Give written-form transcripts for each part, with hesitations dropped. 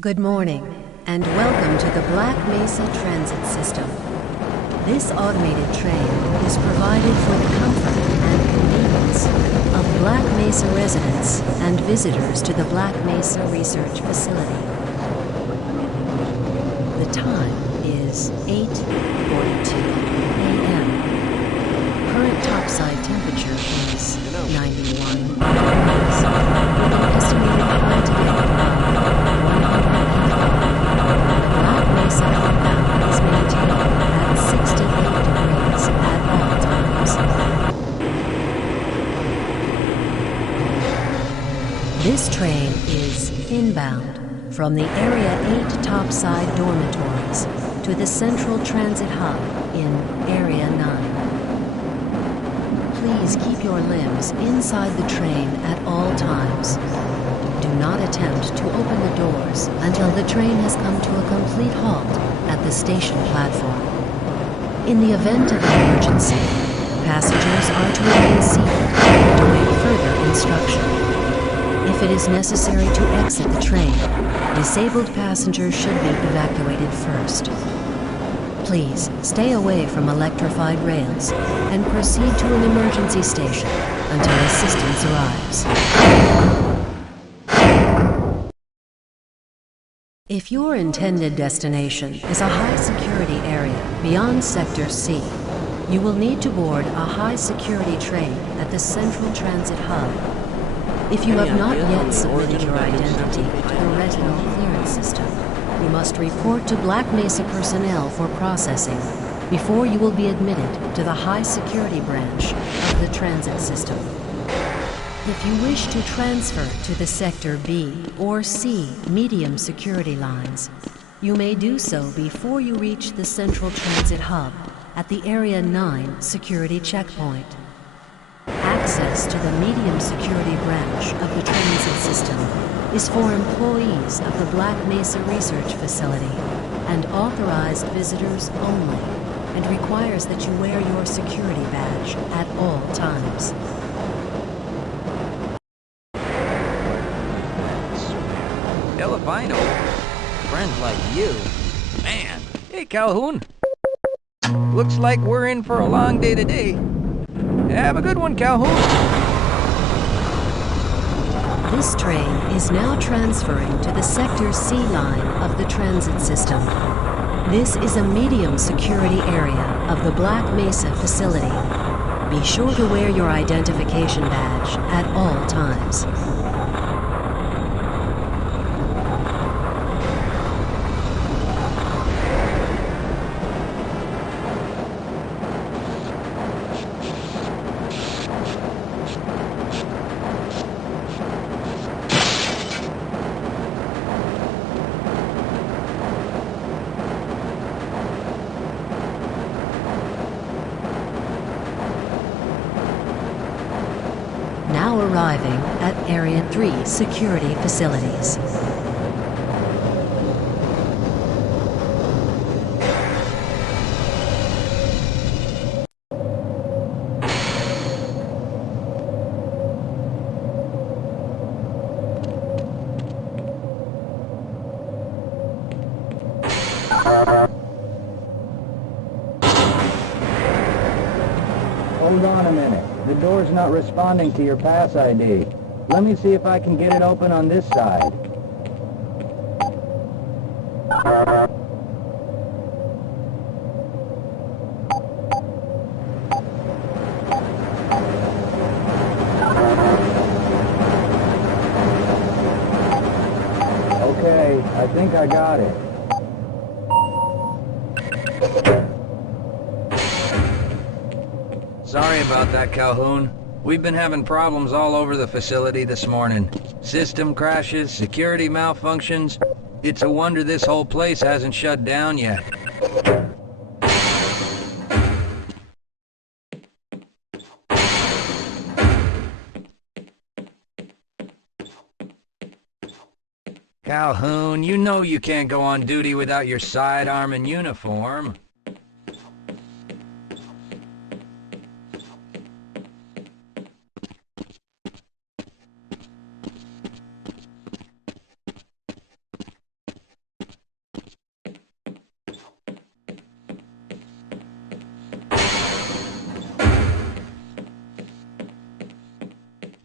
Good morning, and welcome to the Black Mesa Transit System. This automated train is provided for the comfort and convenience of Black Mesa residents and visitors to the Black Mesa Research Facility. The time is 8:42 a.m. Current topside temperature is 91 degrees, with an estimated high today of 112. The Black Mesa compound is maintained at 68 degrees at all times. This train is inbound from the Area 8 topside dormitories to the Central Transit Hub in Area 9. Please keep your limbs inside the train at all times. Do not attempt to open the doors until the train has come to a complete halt at the station platform. In the event of an emergency, passengers are to remain seated and await further instruction. If it is necessary to exit the train, disabled passengers should be evacuated first. Please stay away from electrified rails and proceed to an emergency station until assistance arrives. If your intended destination is a high-security area beyond Sector C, you will need to board a high-security train at the Central Transit Hub. If you have not yet submitted your identity to the retinal clearance system, you must report to Black Mesa personnel for processing before you will be admitted to the high-security branch of the transit system. If you wish to transfer to the Sector B or C medium security lines, you may do so before you reach the Central Transit Hub at the Area 9 security checkpoint. Access to the medium security branch of the transit system is for employees of the Black Mesa Research Facility and authorized visitors only, and requires that you wear your security badge at all times. Albino, friends like you. Man, hey Calhoun. Looks like we're in for a long day today. Have a good one, Calhoun. This train is now transferring to the Sector C line of the transit system. This is a medium security area of the Black Mesa facility. Be sure to wear your identification badge at all times. Now arriving at Area 3 security facilities. Hold on a minute. The door's not responding to your pass ID. Let me see if I can get it open on this side. Okay, I think I got it. Sorry about that, Calhoun. We've been having problems all over the facility this morning. System crashes, security malfunctions. It's a wonder this whole place hasn't shut down yet. Calhoun, you know you can't go on duty without your sidearm and uniform.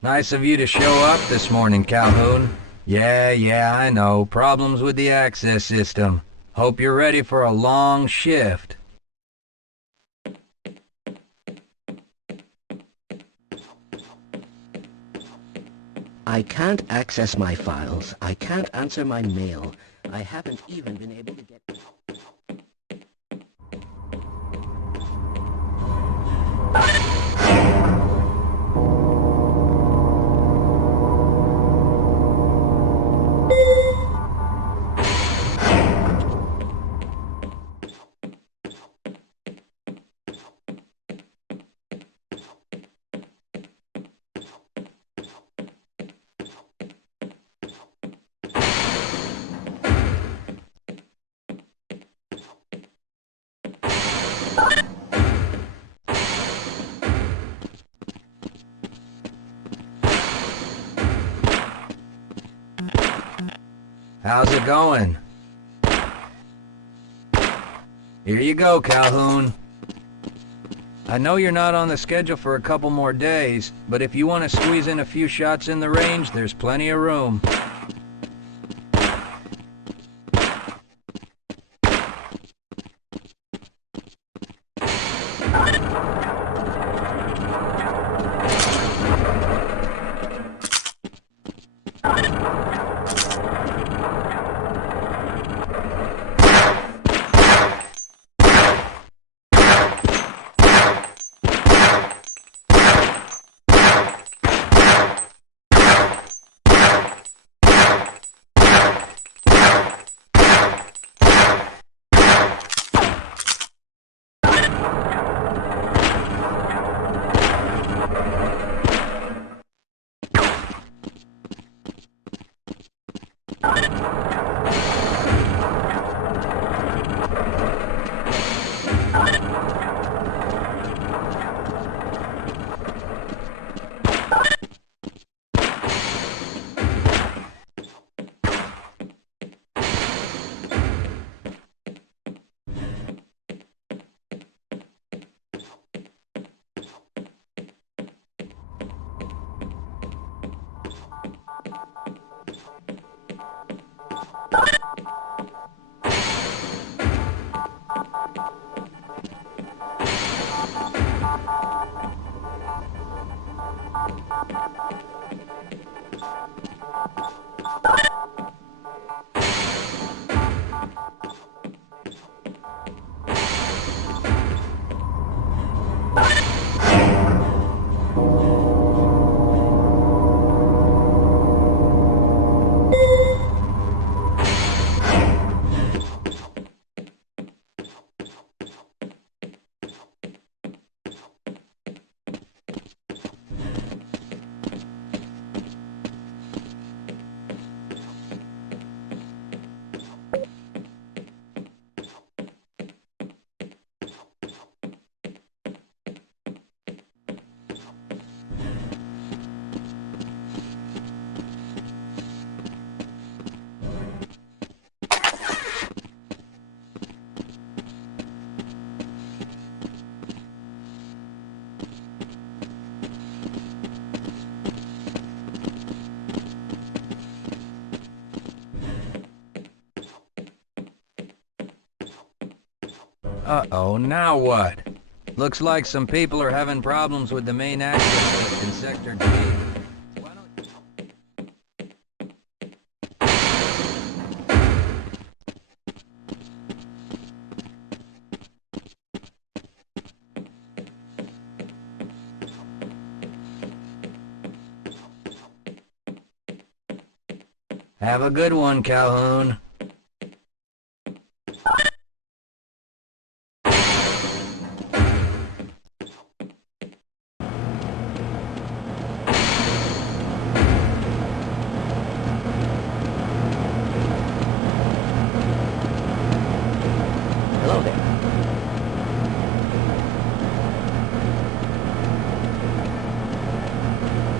Nice of you to show up this morning, Calhoun. Yeah, I know. Problems with the access system. Hope you're ready for a long shift. I can't access my files. I can't answer my mail. I haven't even been able to get... How's it going? Here you go, Calhoun. I know you're not on the schedule for a couple more days, but if you want to squeeze in a few shots in the range, there's plenty of room. Uh-oh, now what? Looks like some people are having problems with the main access lift in Sector G. Why don't... Have a good one, Calhoun. Hello there.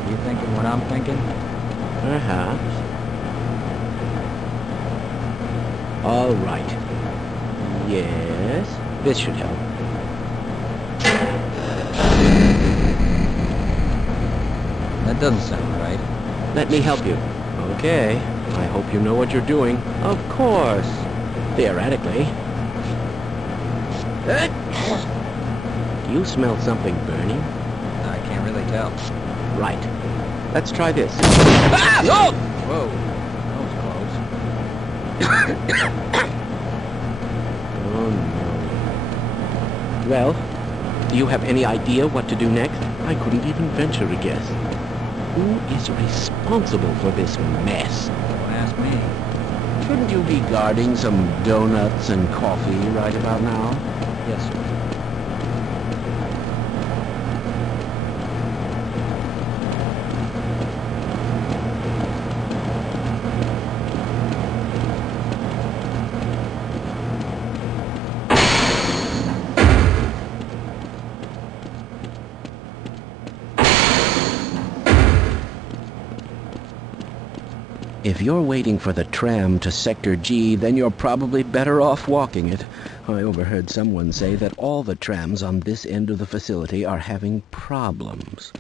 You thinking what I'm thinking? Perhaps. All right. Yes, this should help. That doesn't sound right. Let me help you. Okay. I hope you know what you're doing. Of course. Theoretically. Do you smell something burning? I can't really tell. Right. Let's try this. Ah! Oh! Whoa. That was close. Oh, no. Well, do you have any idea what to do next? I couldn't even venture a guess. Who is responsible for this mess? Don't ask me. Shouldn't you be guarding some donuts and coffee right about now? Yes, sir. If you're waiting for the tram to Sector G, then you're probably better off walking it. I overheard someone say that all the trams on this end of the facility are having problems.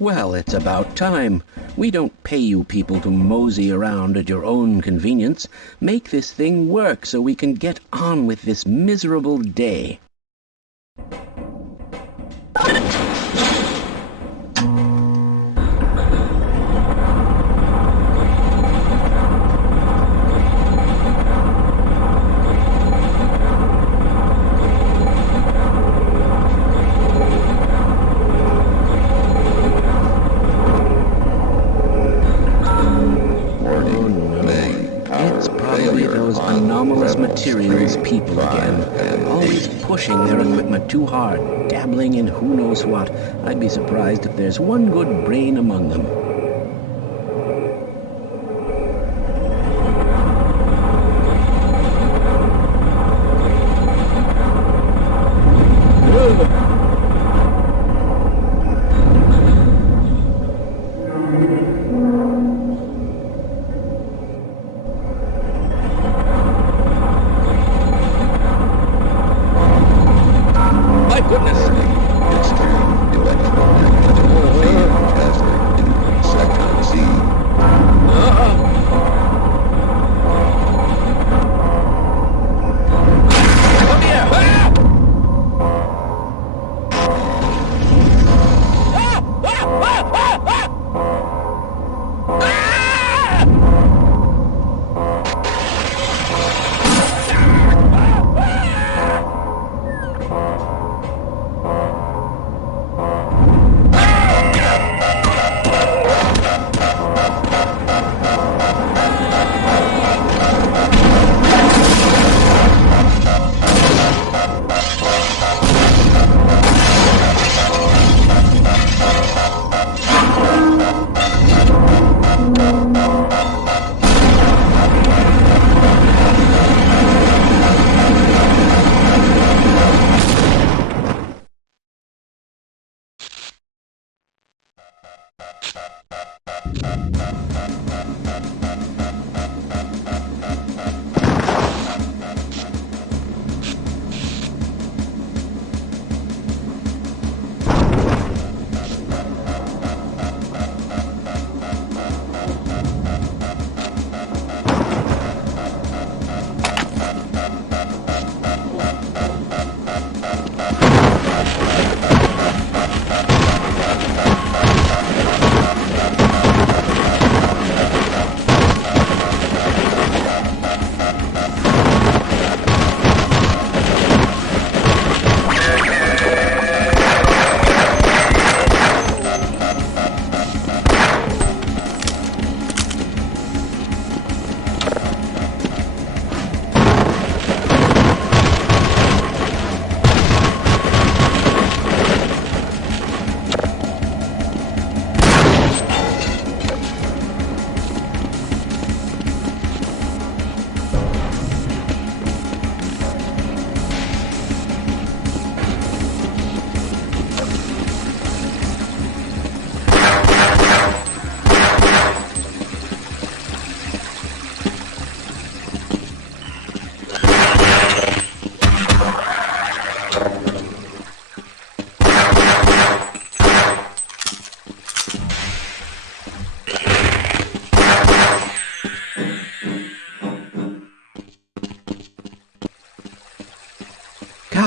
Well, it's about time. We don't pay you people to mosey around at your own convenience. Make this thing work so we can get on with this miserable day. Anomalous materials people again, always pushing their equipment too hard, dabbling in who knows what. I'd be surprised if there's one good brain among them.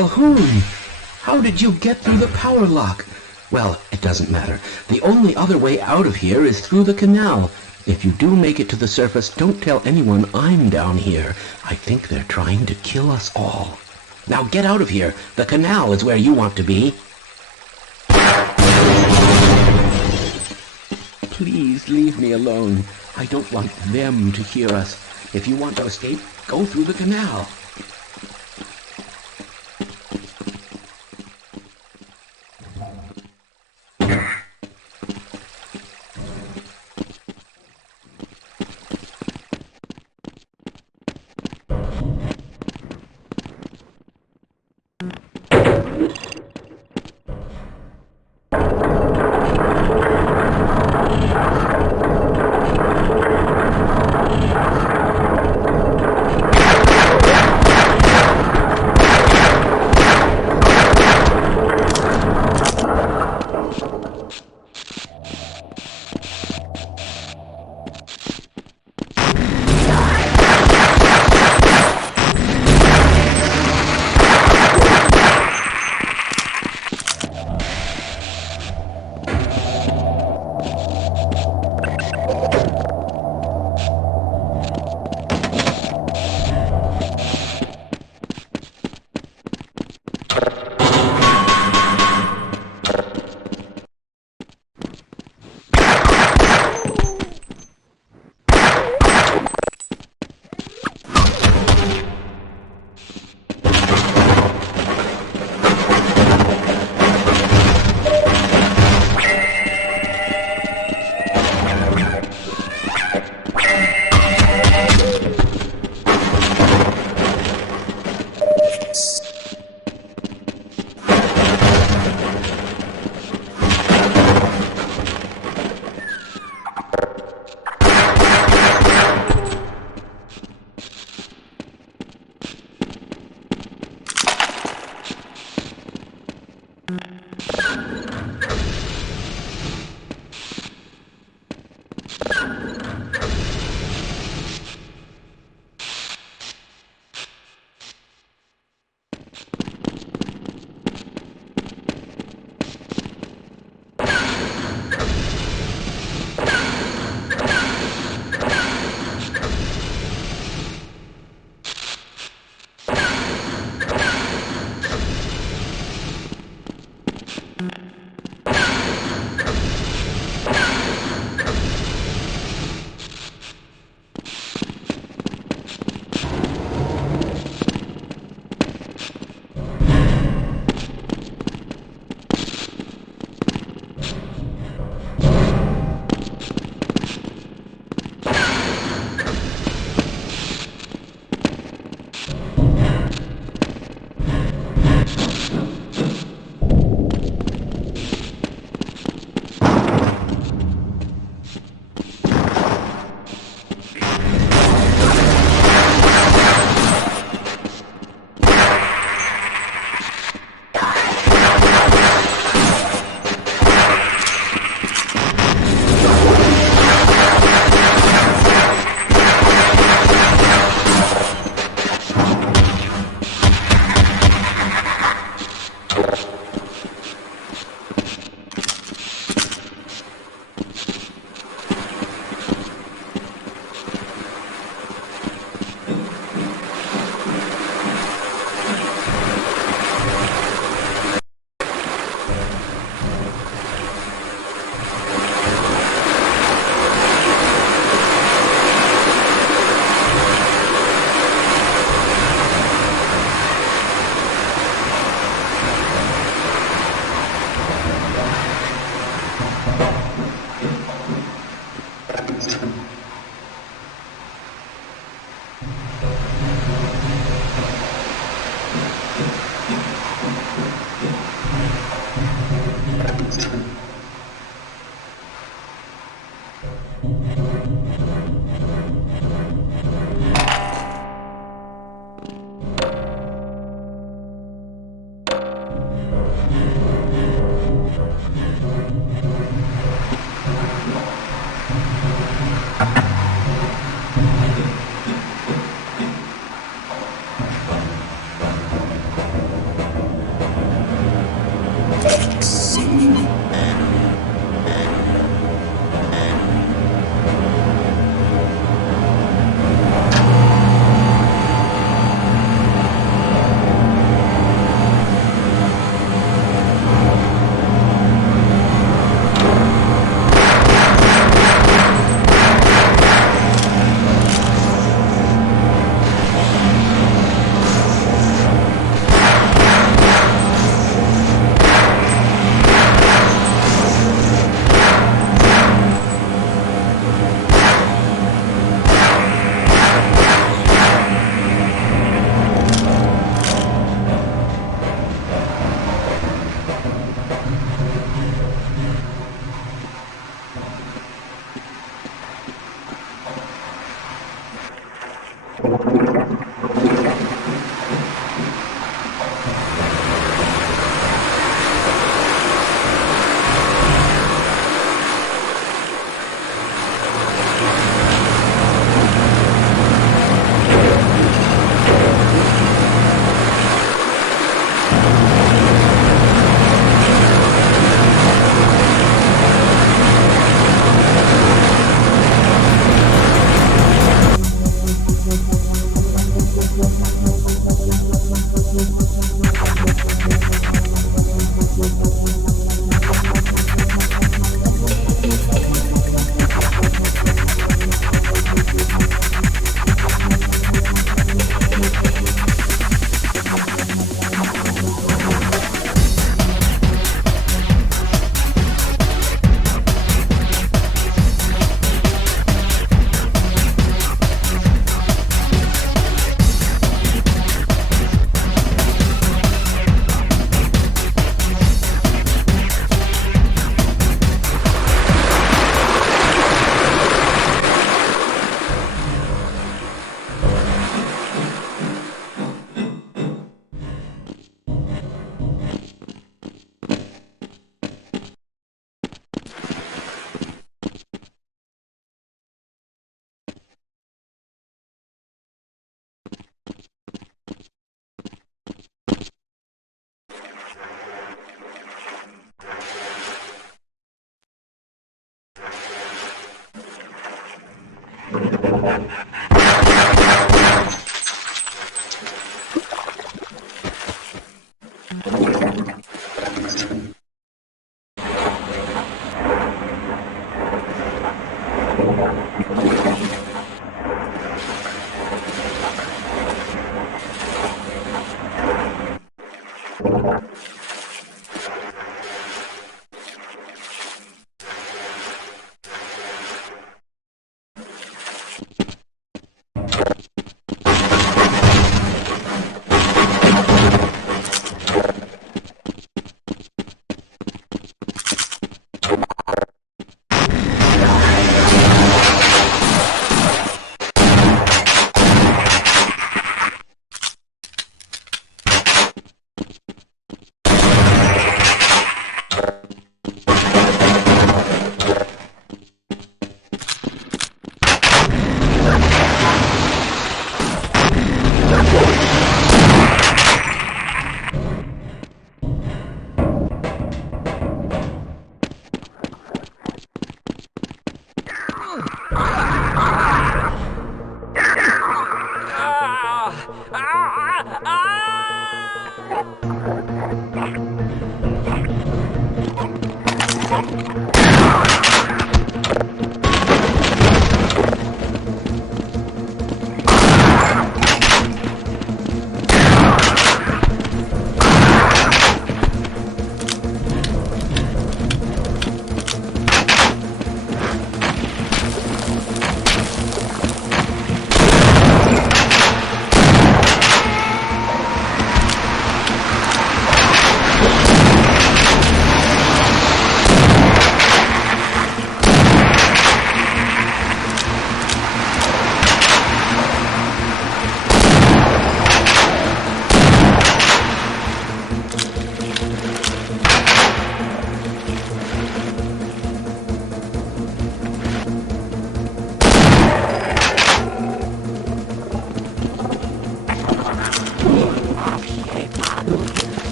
Calhoun! How did you get through the power lock? Well, it doesn't matter. The only other way out of here is through the canal. If you do make it to the surface, don't tell anyone I'm down here. I think they're trying to kill us all. Now get out of here. The canal is where you want to be. Please leave me alone. I don't want them to hear us. If you want to escape, go through the canal.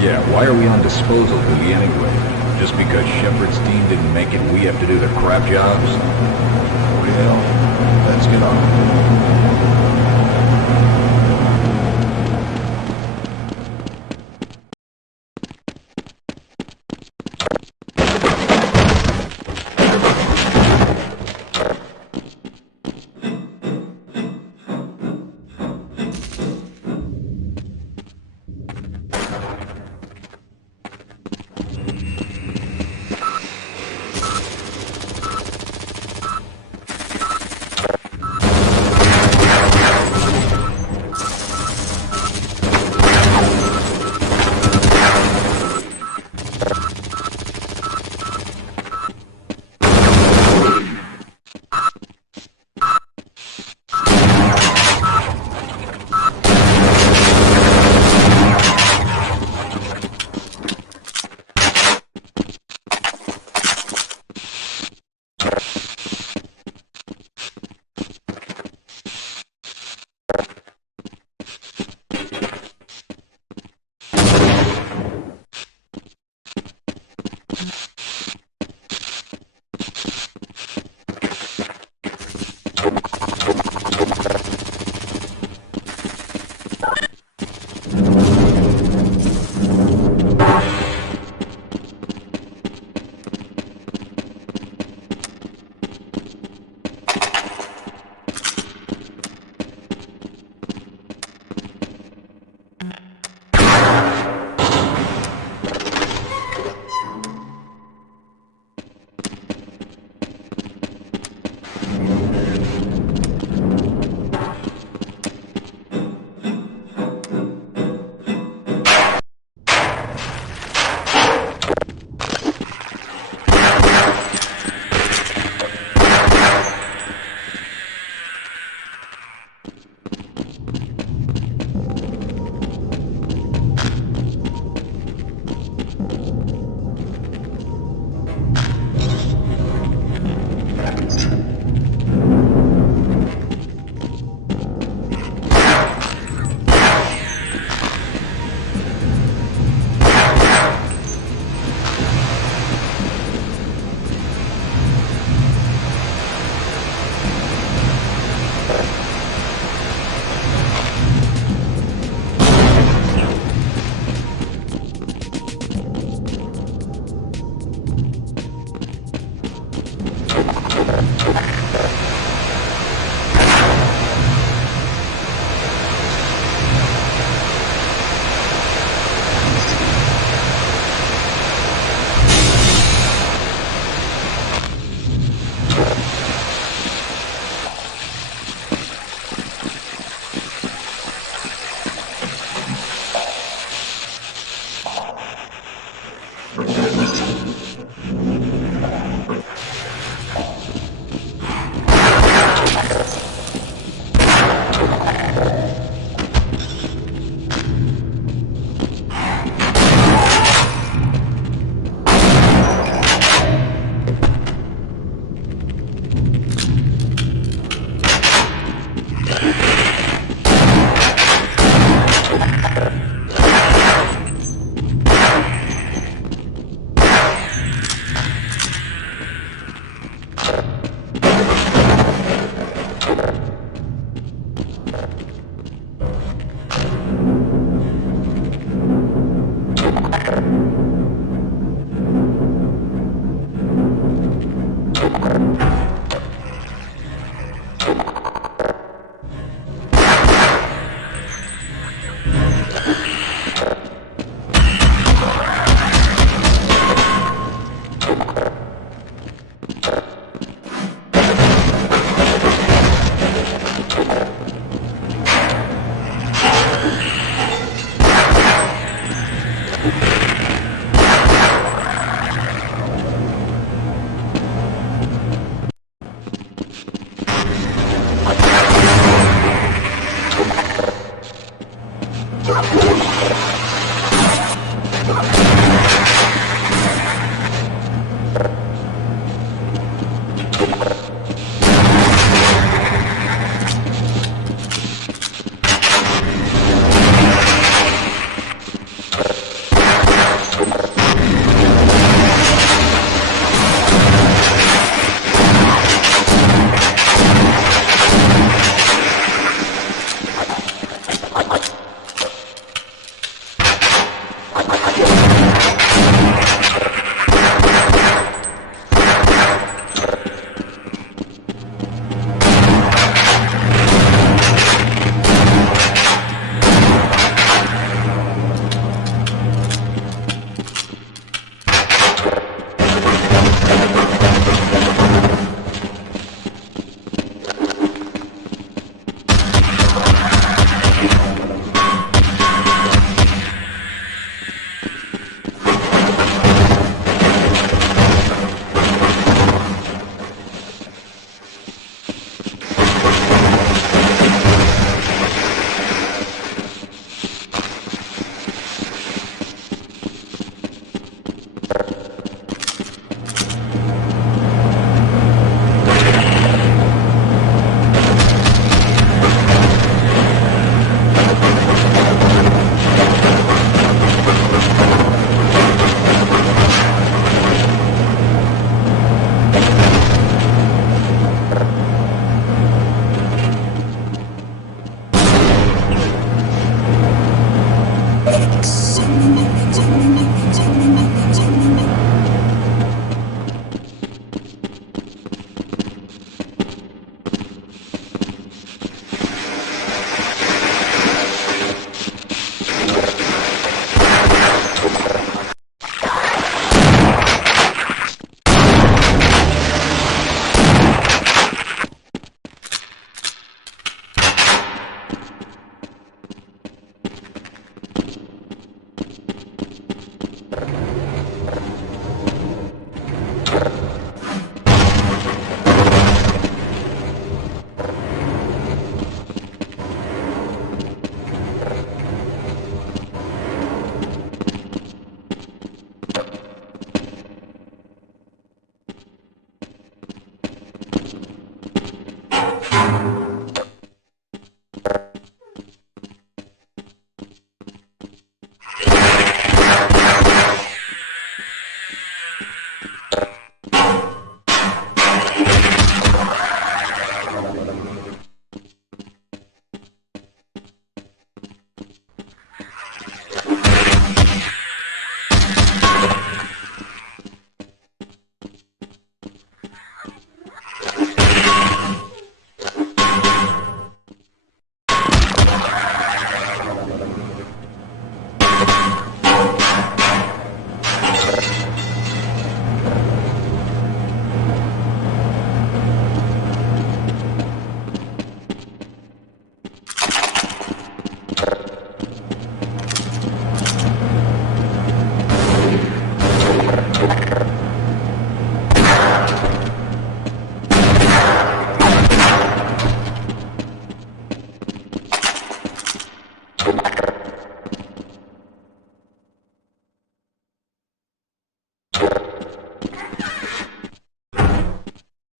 Yeah, why are we on disposal duty anyway? Just because Shepard's team didn't make it, we have to do the crap jobs? Well, let's get on.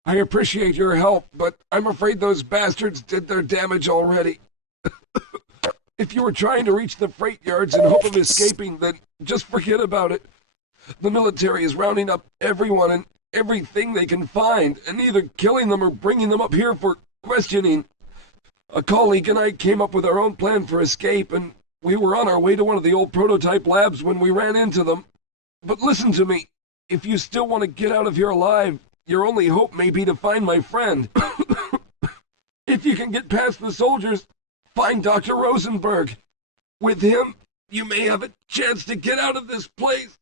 I appreciate your help, but I'm afraid those bastards did their damage already. If you were trying to reach the freight yards in hope of escaping, then just forget about it. The military is rounding up everyone and everything they can find, and either killing them or bringing them up here for questioning. A colleague and I came up with our own plan for escape, and we were on our way to one of the old prototype labs when we ran into them. But listen to me. If you still want to get out of here alive, your only hope may be to find my friend. If you can get past the soldiers, find Dr. Rosenberg. With him, you may have a chance to get out of this place.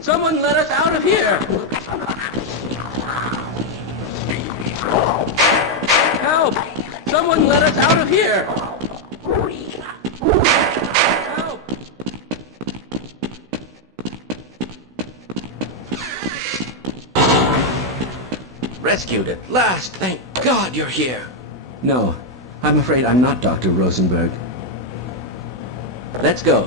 Someone let us out of here! Help! Someone let us out of here! Help! Rescued at last! Thank God you're here! No, I'm afraid I'm not Dr. Rosenberg. Let's go.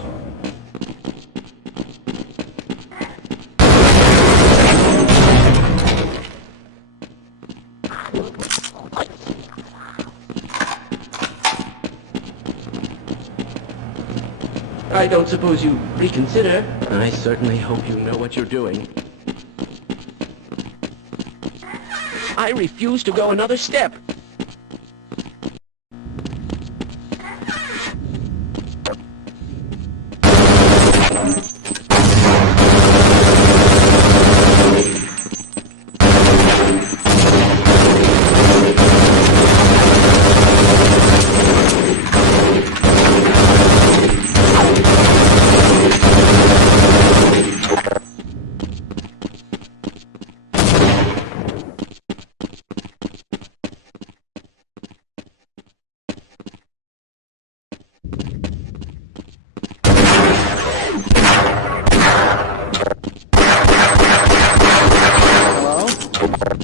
I don't suppose you reconsider? I certainly hope you know what you're doing. I refuse to go another step.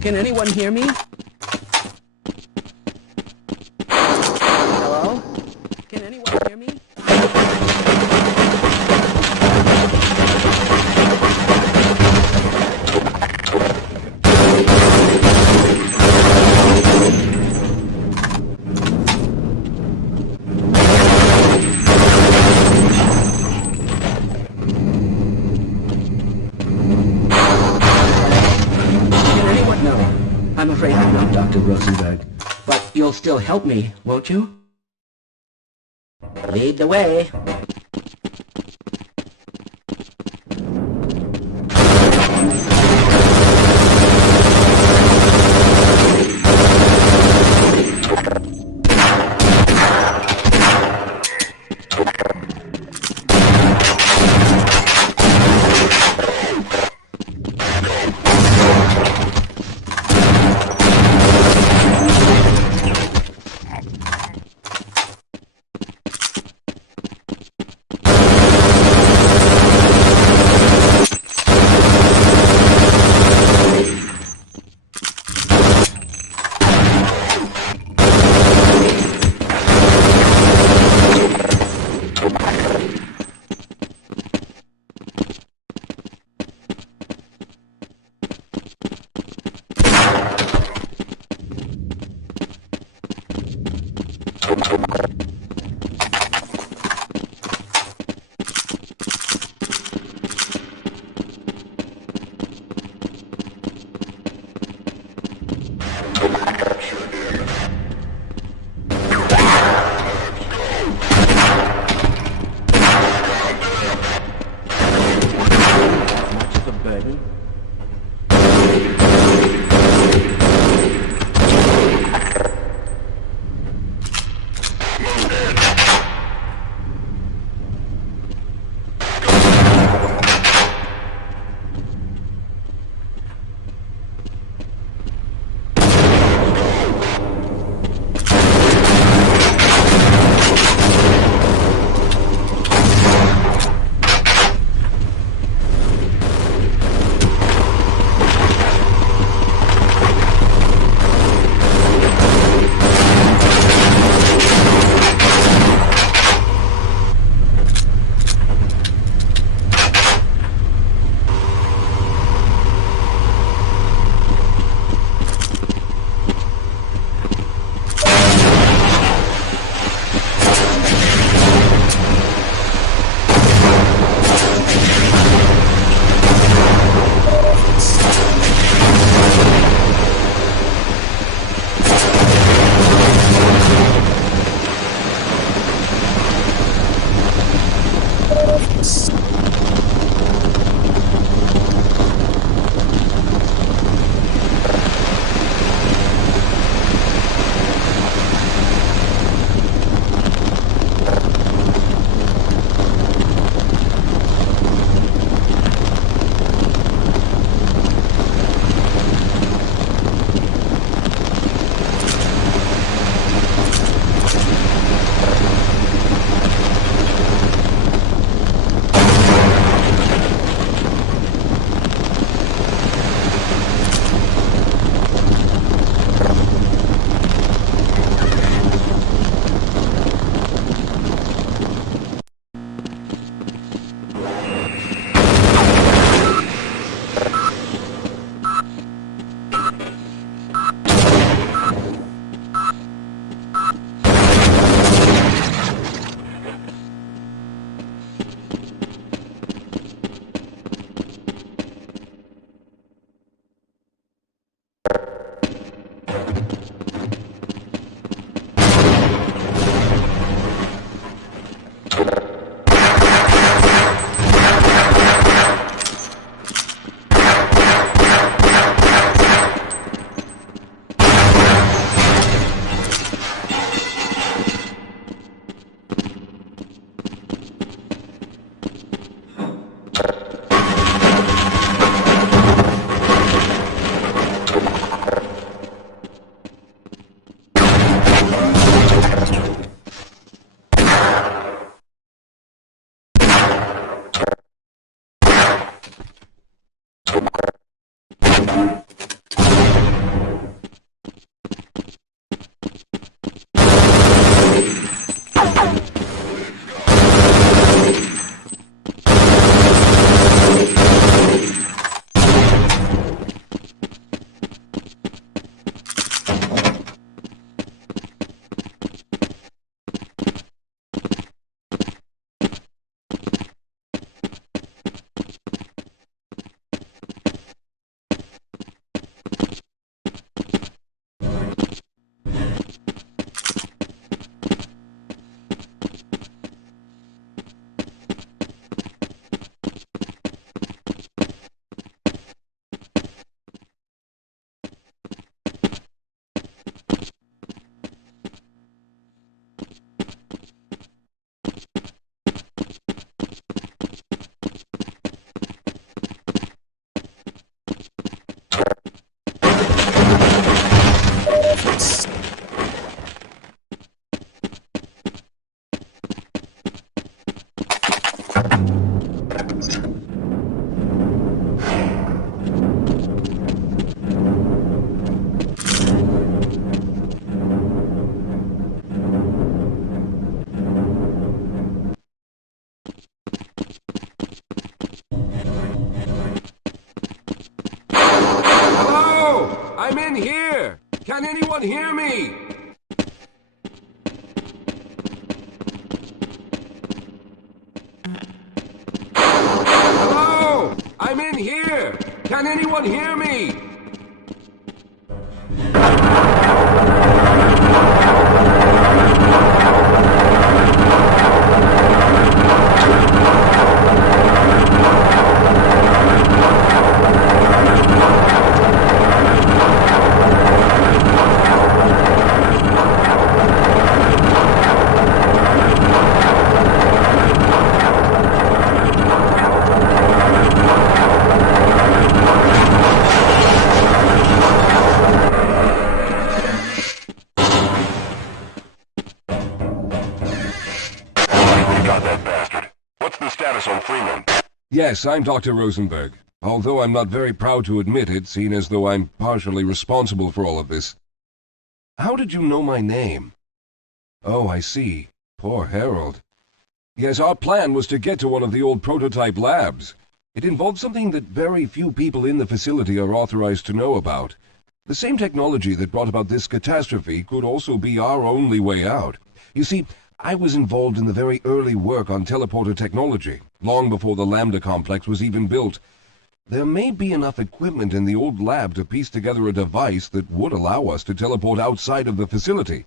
Can anyone hear me? Hello? Can anyone hear me? I'm afraid I'm not Dr. Rosenberg, but you'll still help me, won't you? Lead the way. I'm in here! Can anyone hear me? Hello? I'm in here! Can anyone hear me? Yes, I'm Dr. Rosenberg, although I'm not very proud to admit it, seeing as though I'm partially responsible for all of this. How did you know my name? Oh, I see. Poor Harold. Yes, our plan was to get to one of the old prototype labs. It involved something that very few people in the facility are authorized to know about. The same technology that brought about this catastrophe could also be our only way out. You see, I was involved in the very early work on teleporter technology, long before the Lambda complex was even built. There may be enough equipment in the old lab to piece together a device that would allow us to teleport outside of the facility.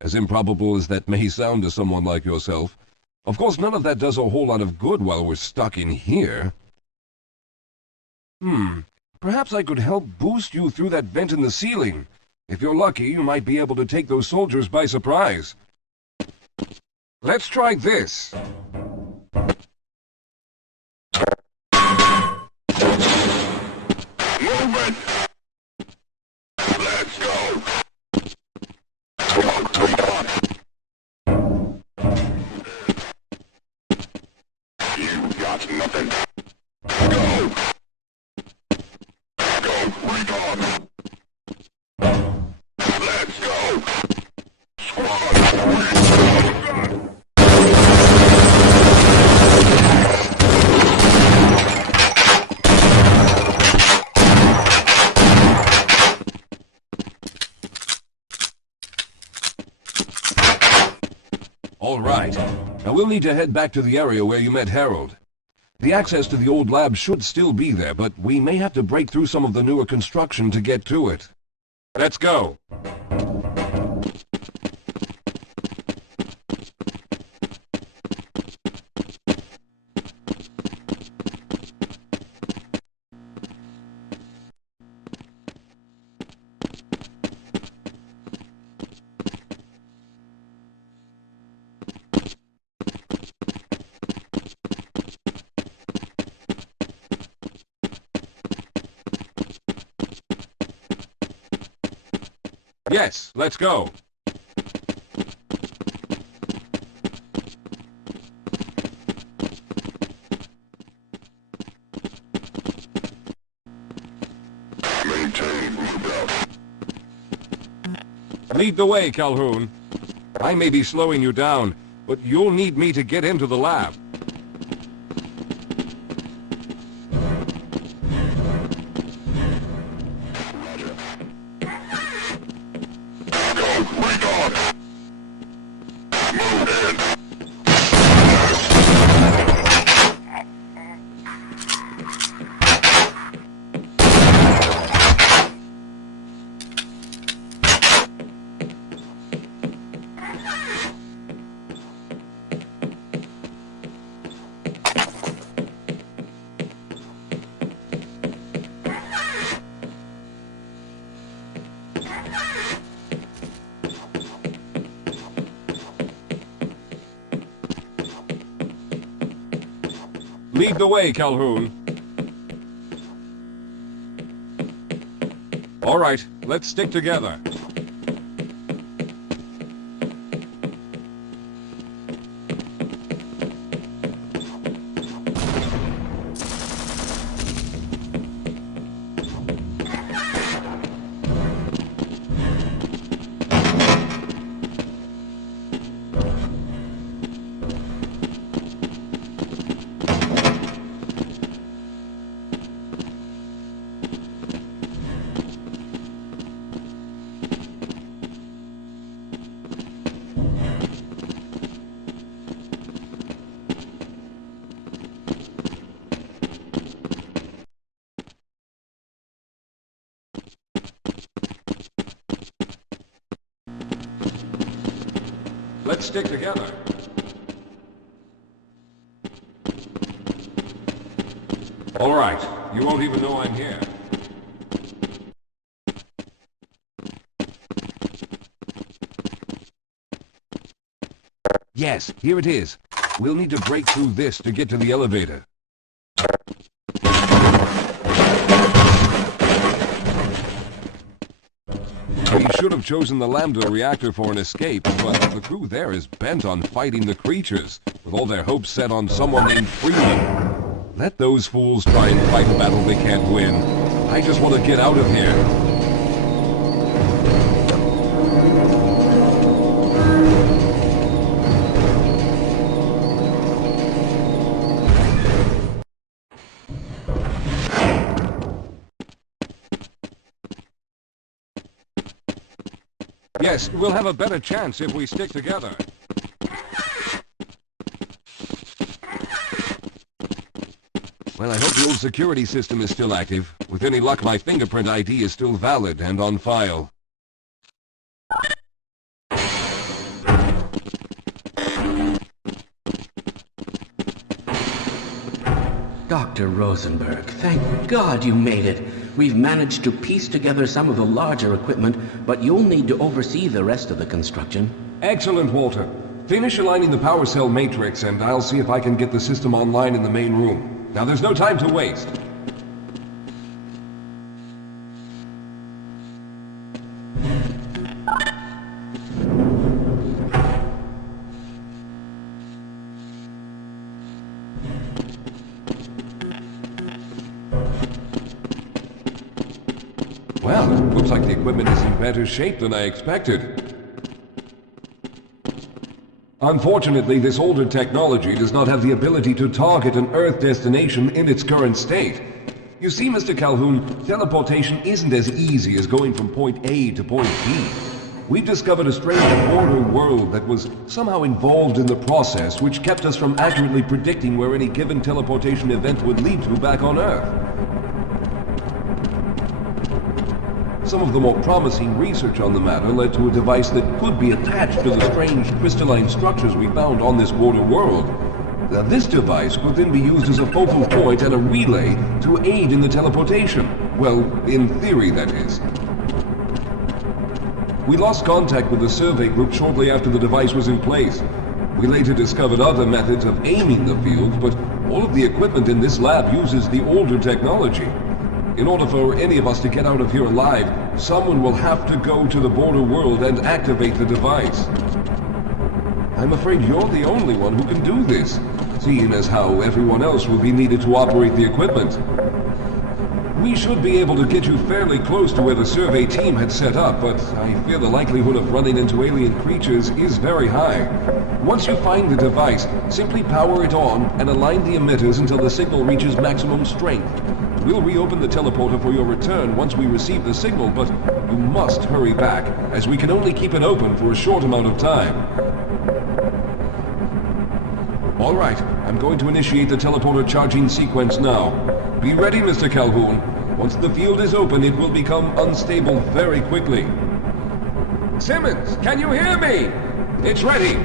As improbable as that may sound to someone like yourself. Of course, none of that does a whole lot of good while we're stuck in here. Perhaps I could help boost you through that vent in the ceiling. If you're lucky, you might be able to take those soldiers by surprise. Let's try this. Move it! Let's go! You got nothing. Go! Go, recon! Let's go! Squad! All right. Now we'll need to head back to the area where you met Harold. The access to the old lab should still be there, but we may have to break through some of the newer construction to get to it. Let's go. Yes, let's go. Maintain lookout. Lead the way, Calhoun. I may be slowing you down, but you'll need me to get into the lab. Lead the way, Calhoun. All right, let's stick together. Let's stick together. All right. You won't even know I'm here. Yes, here it is. We'll need to break through this to get to the elevator. We should have chosen the Lambda reactor for an escape, but the crew there is bent on fighting the creatures, with all their hopes set on someone named Freeman. Let those fools try and fight a battle they can't win. I just want to get out of here. Yes, we'll have a better chance if we stick together. Well, I hope the old security system is still active. With any luck, my fingerprint ID is still valid and on file. Dr. Rosenberg, thank God you made it. We've managed to piece together some of the larger equipment, but you'll need to oversee the rest of the construction. Excellent, Walter. Finish aligning the power cell matrix, and I'll see if I can get the system online in the main room. Now, there's no time to waste. Well, it looks like the equipment is in better shape than I expected. Unfortunately, this older technology does not have the ability to target an Earth destination in its current state. You see, Mr. Calhoun, teleportation isn't as easy as going from point A to point B. We've discovered a strange border world that was somehow involved in the process, which kept us from accurately predicting where any given teleportation event would lead to back on Earth. Some of the more promising research on the matter led to a device that could be attached to the strange crystalline structures we found on this border world. Now, this device could then be used as a focal point and a relay to aid in the teleportation. Well, in theory, that is. We lost contact with the survey group shortly after the device was in place. We later discovered other methods of aiming the field, but all of the equipment in this lab uses the older technology. In order for any of us to get out of here alive, someone will have to go to the border world and activate the device. I'm afraid you're the only one who can do this, seeing as how everyone else will be needed to operate the equipment. We should be able to get you fairly close to where the survey team had set up, but I fear the likelihood of running into alien creatures is very high. Once you find the device, simply power it on and align the emitters until the signal reaches maximum strength. We'll reopen the teleporter for your return once we receive the signal, but you must hurry back, as we can only keep it open for a short amount of time. All right, I'm going to initiate the teleporter charging sequence now. Be ready, Mr. Calhoun. Once the field is open, it will become unstable very quickly. Simmons, can you hear me? It's ready.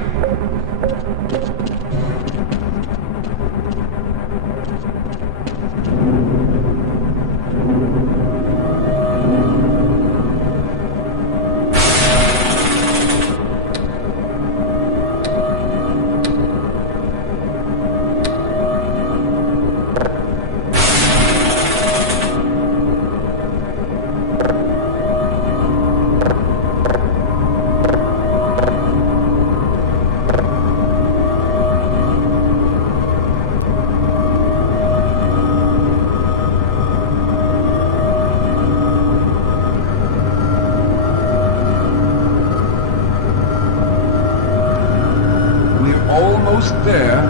Almost there.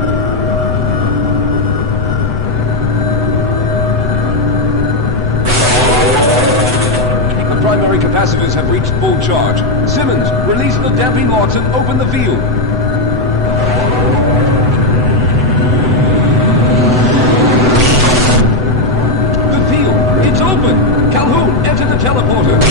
The primary capacitors have reached full charge. Simmons, release the damping locks and open the field. The field, it's open! Calhoun, enter the teleporter.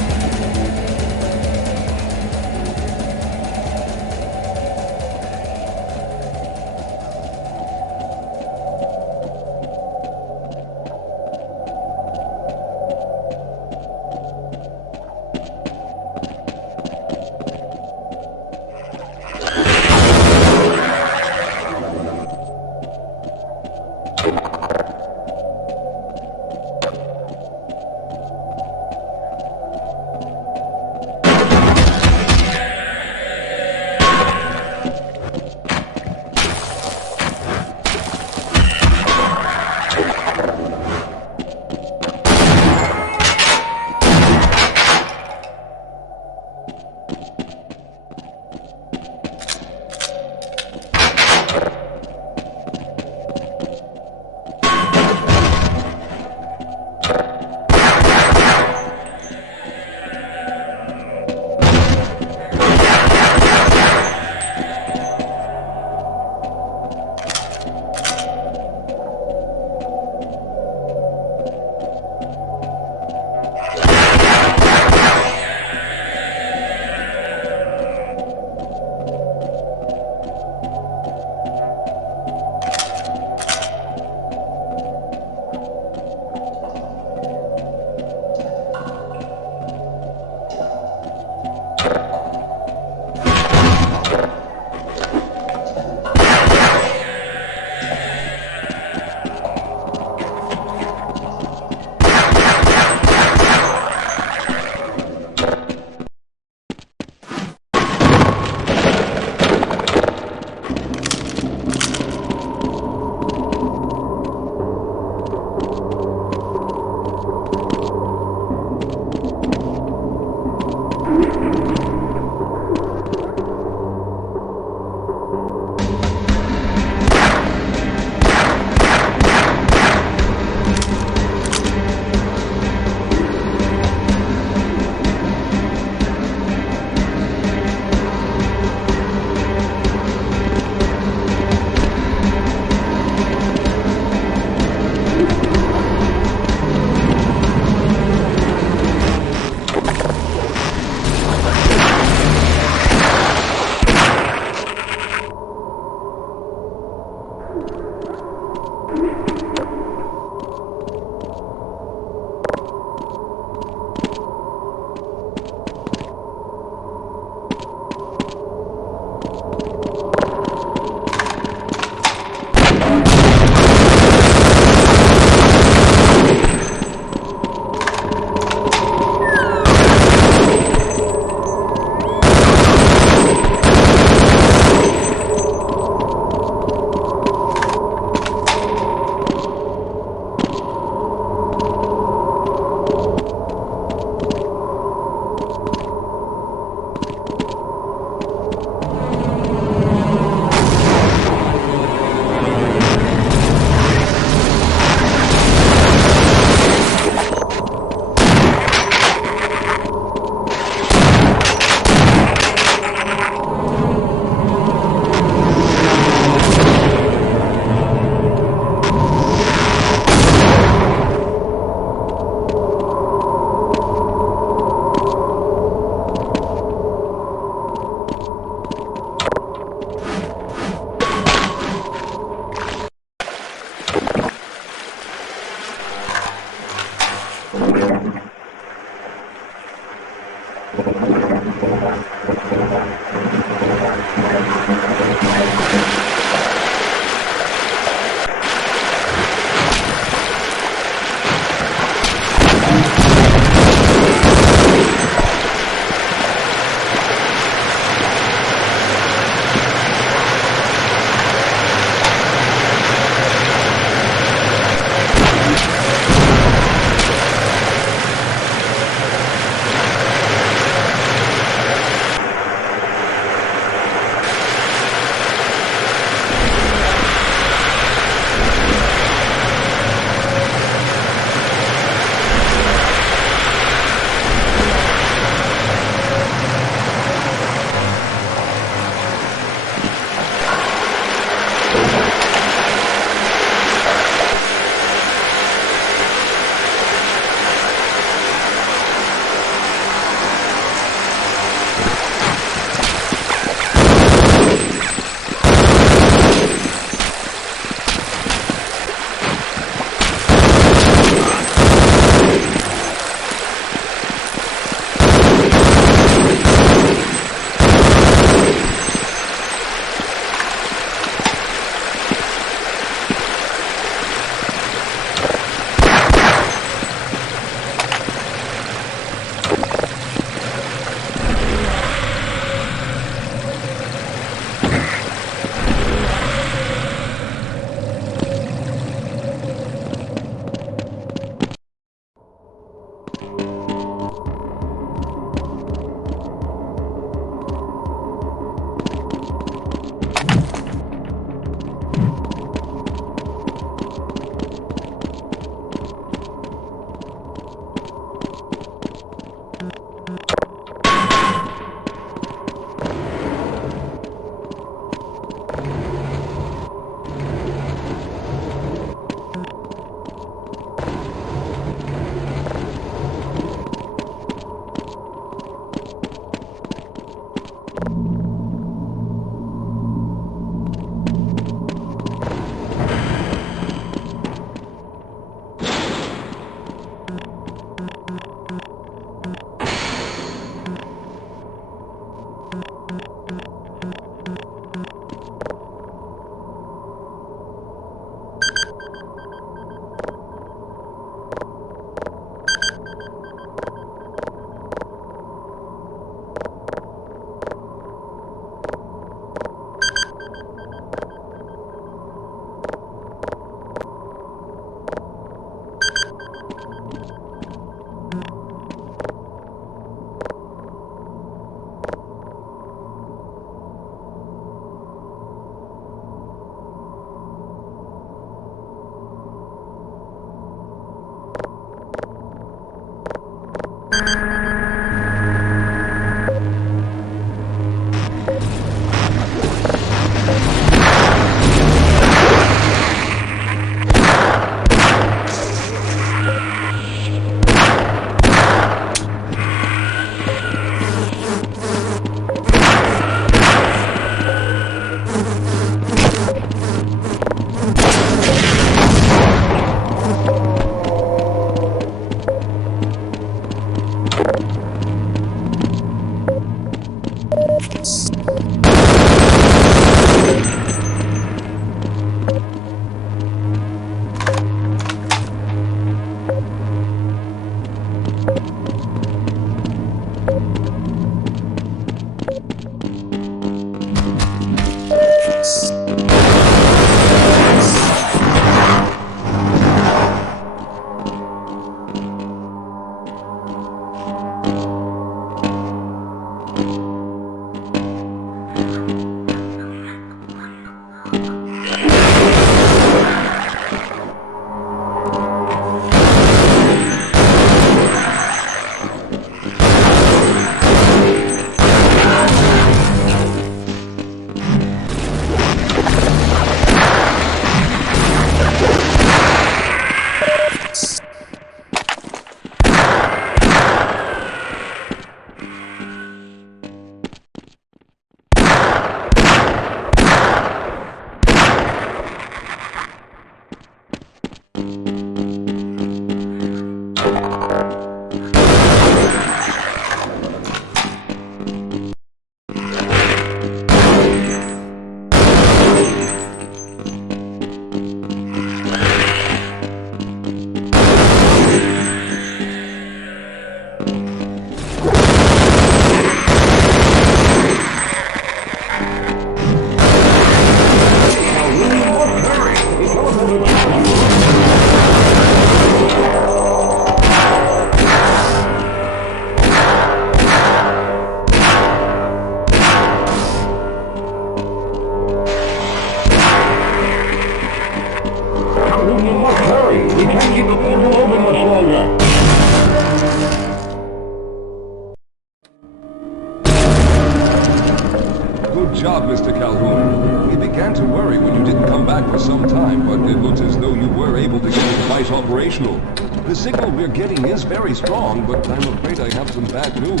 operational. The signal we're getting is very strong, but I'm afraid I have some bad news.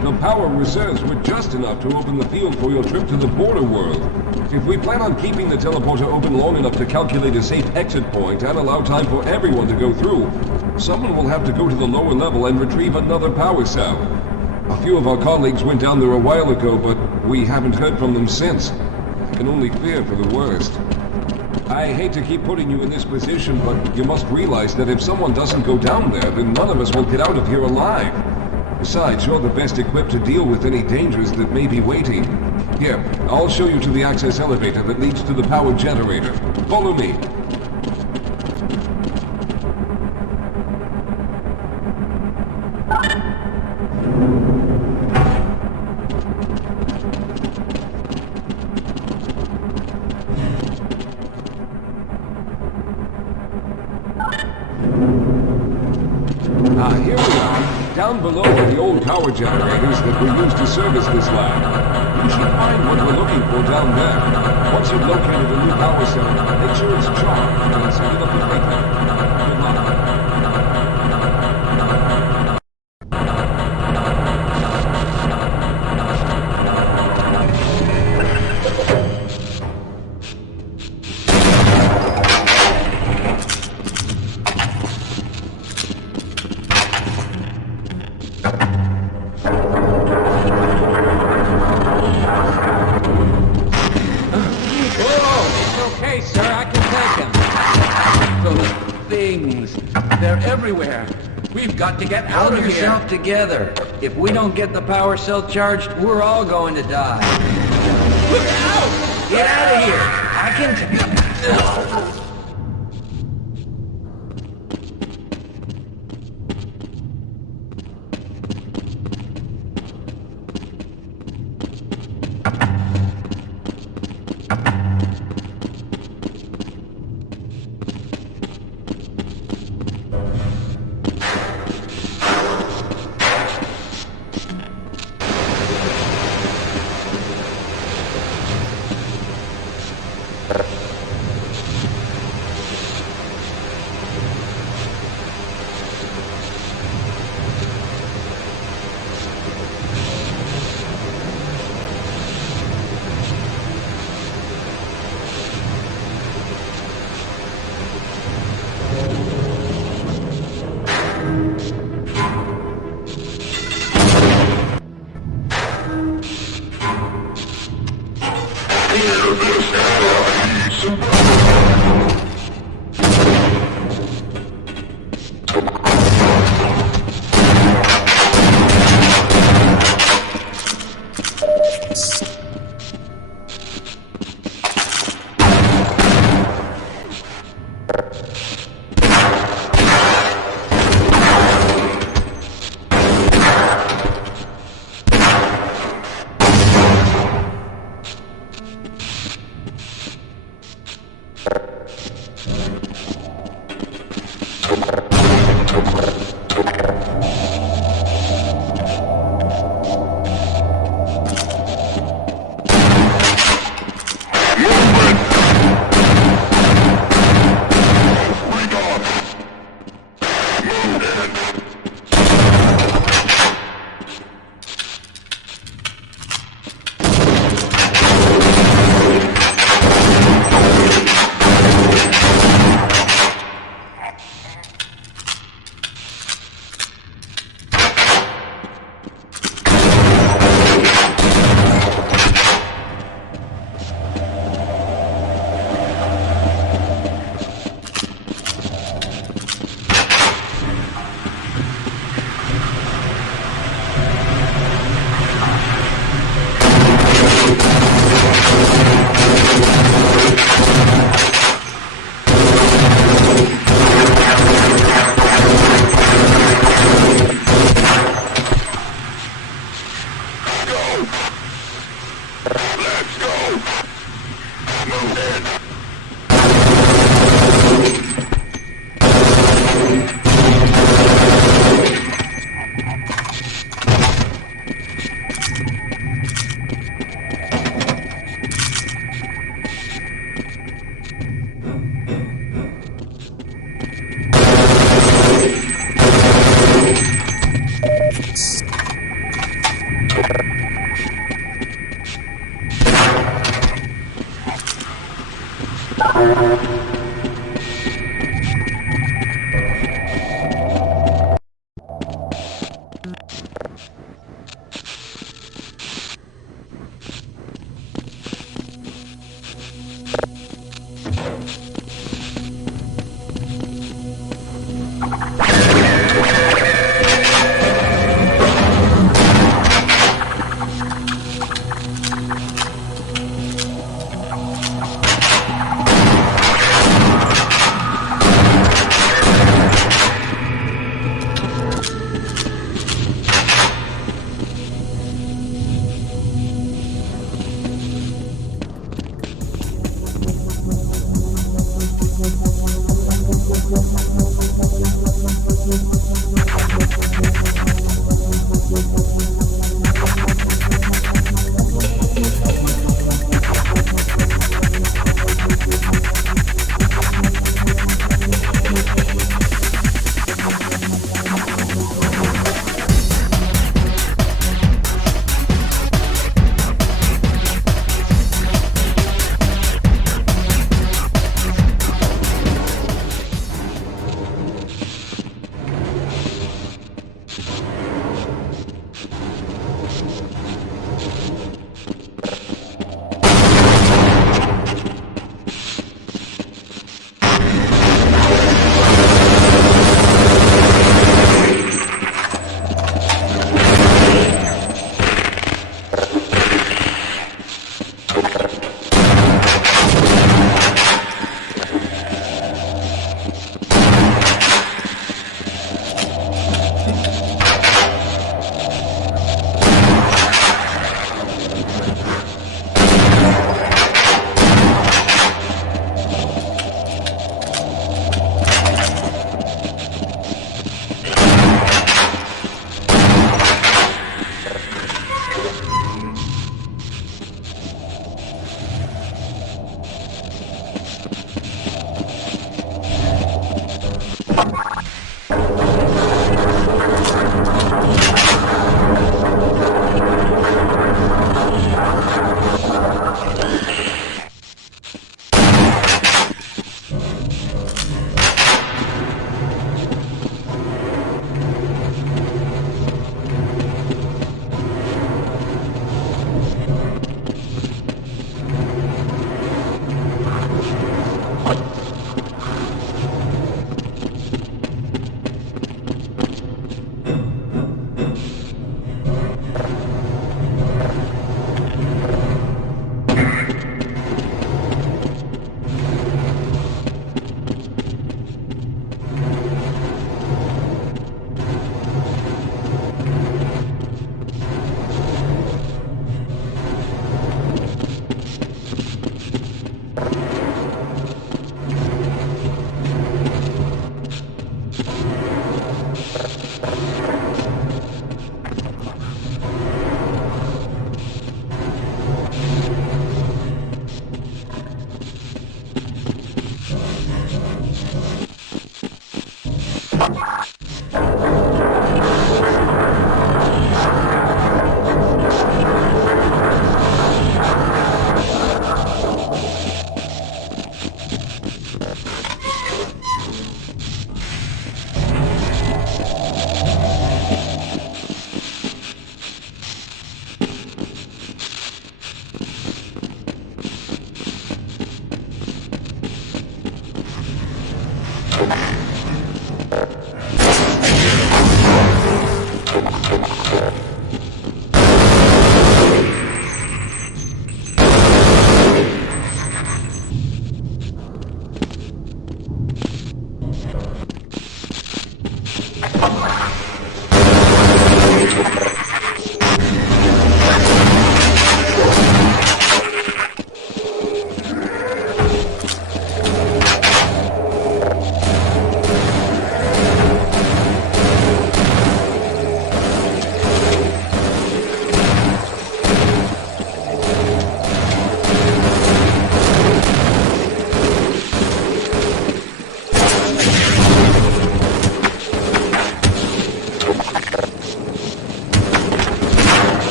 The power reserves were just enough to open the field for your trip to the border world. If we plan on keeping the teleporter open long enough to calculate a safe exit point and allow time for everyone to go through, someone will have to go to the lower level and retrieve another power cell. A few of our colleagues went down there a while ago, but we haven't heard from them since. I can only fear for the worst. I hate to keep putting you in this position, but you must realize that if someone doesn't go down there, then none of us will get out of here alive. Besides, you're the best equipped to deal with any dangers that may be waiting. Here, I'll show you to the access elevator that leads to the power generator. Follow me. Here we are. Down below are the old power generators that were used to service this lab. You should find what we're looking for down there. Once you've located a new power cell, make sure it's charged and set it up completely. Good luck. Okay, sir, I can take him. Those things, they're everywhere. We've got to get out of here. Hold yourself together. If we don't get the power cell charged, we're all going to die. Look out! Get out of here! I can...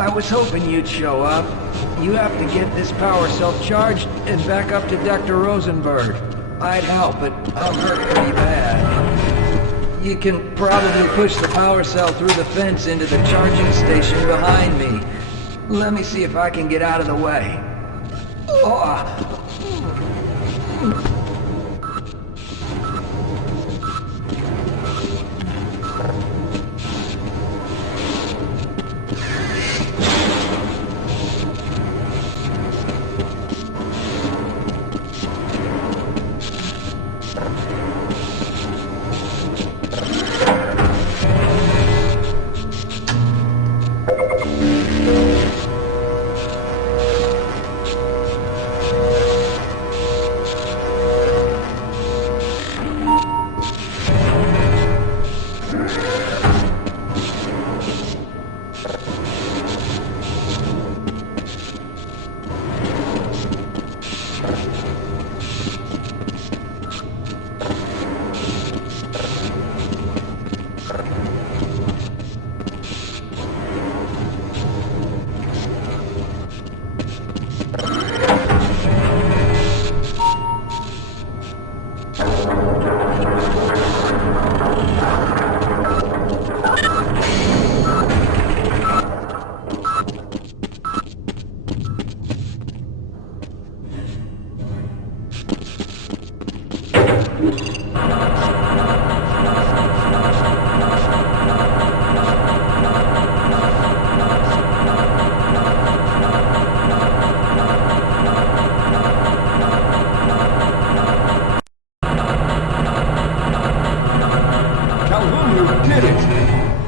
I was hoping you'd show up. You have to get this power cell charged and back up to Dr. Rosenberg. I'd help, but I'm hurt pretty bad. You can probably push the power cell through the fence into the charging station behind me. Let me see if I can get out of the way. Oh.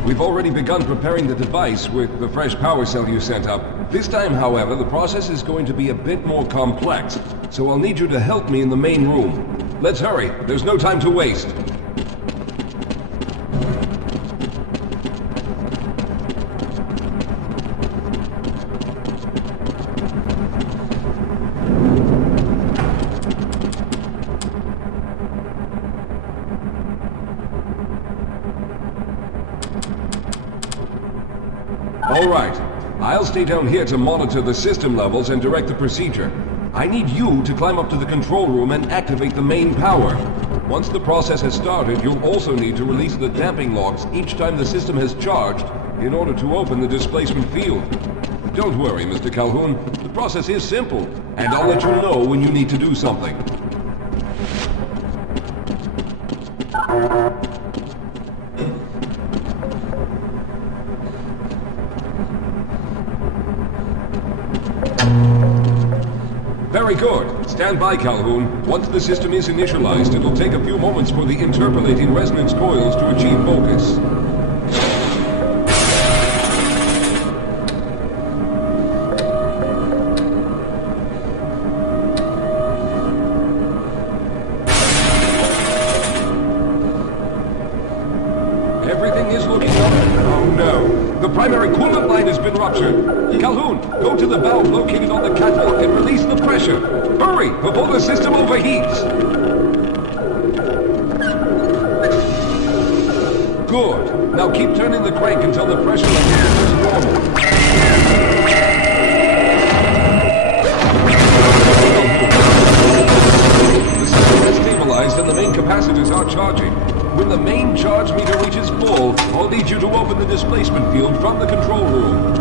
We've already begun preparing the device with the fresh power cell you sent up. This time, however, the process is going to be a bit more complex, so I'll need you to help me in the main room. Let's hurry. There's no time to waste. All right. I'll stay down here to monitor the system levels and direct the procedure. I need you to climb up to the control room and activate the main power. Once the process has started, you'll also need to release the damping locks each time the system has charged in order to open the displacement field. Don't worry, Mr. Calhoun. The process is simple, and I'll let you know when you need to do something. Very good. Stand by, Calhoun. Once the system is initialized, it'll take a few moments for the interpolating resonance coils to achieve focus. Everything is looking up. Oh no. The primary coolant line has been ruptured. Calhoun, go to the valve located on the catwalk and release the pressure. Hurry, before the system overheats. Good. Now keep turning the crank until the pressure level is normal. The system has stabilized and the main capacitors are charging. When the main charge meter reaches full, I'll need you to open the displacement field from the control room.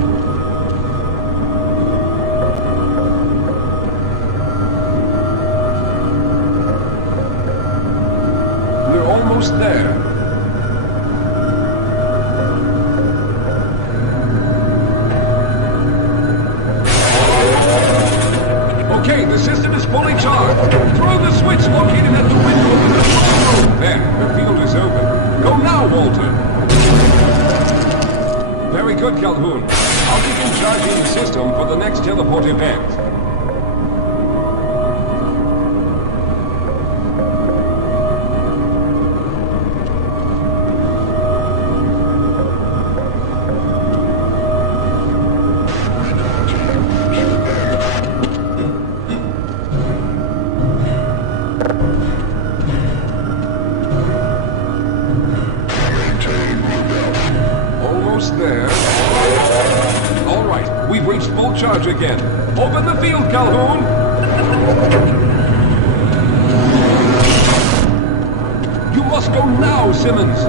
We're almost there. Okay, the system is fully charged. Throw the switch located at the window of the control room. There, the field is open. Go now, Walter. Very good, Calhoun. I'll begin charging the system for the next teleport event. There. All right, charge again. Open the field, Calhoun! You must go now, Simmons!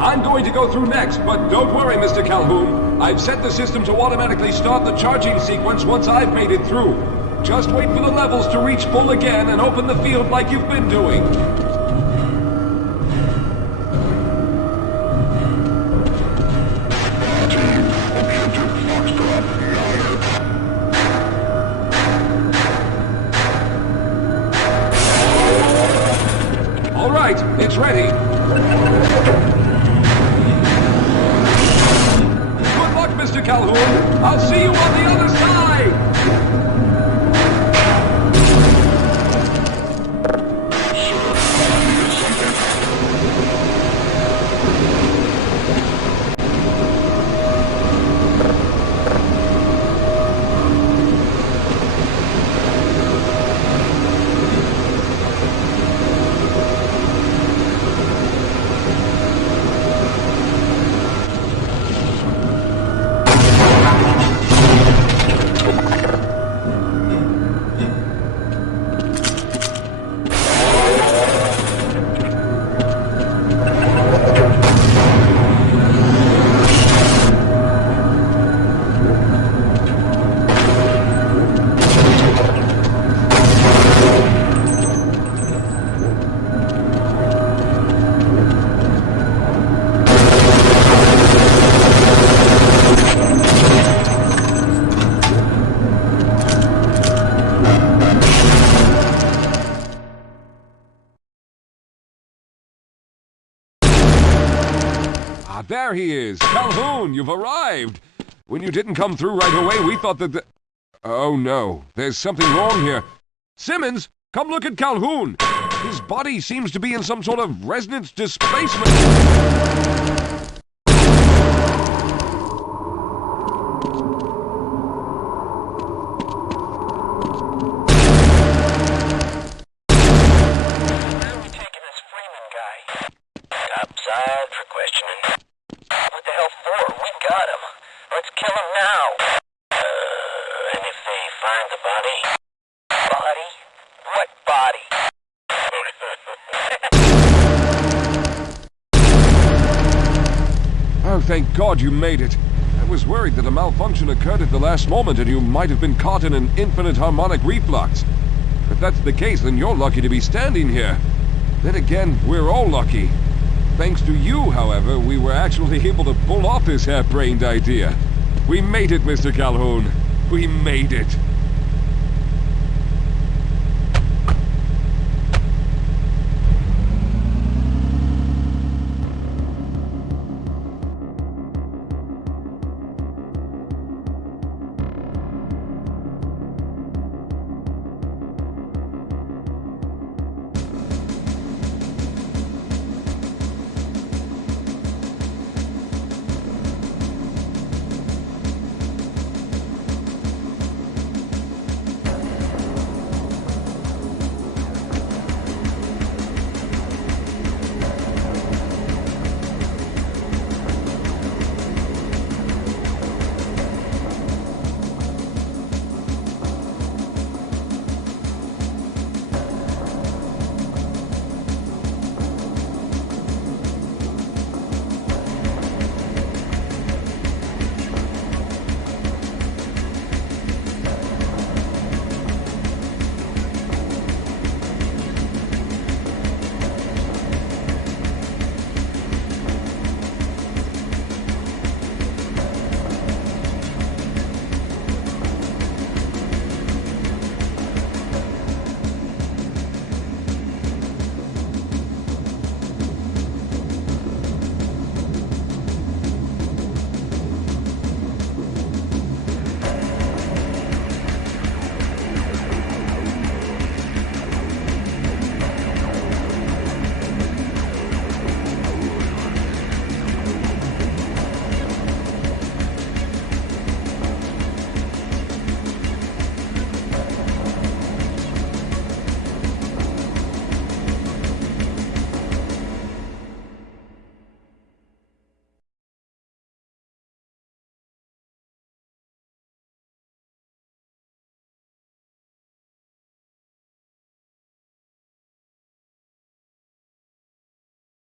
I'm going to go through next, but don't worry, Mr. Calhoun. I've set the system to automatically start the charging sequence once I've made it through. Just wait for the levels to reach full again and open the field like you've been doing. All right, it's ready. Good luck, Mr. Calhoun. I'll see you on the other side. There he is. Calhoun, you've arrived. When you didn't come through right away, we thought that Oh no, there's something wrong here. Simmons, come look at Calhoun. His body seems to be in some sort of resonance displacement. Thank God you made it. I was worried that a malfunction occurred at the last moment and you might have been caught in an infinite harmonic reflux. If that's the case, then you're lucky to be standing here. Then again, we're all lucky. Thanks to you, however, we were actually able to pull off this harebrained idea. We made it, Mr. Calhoun. We made it.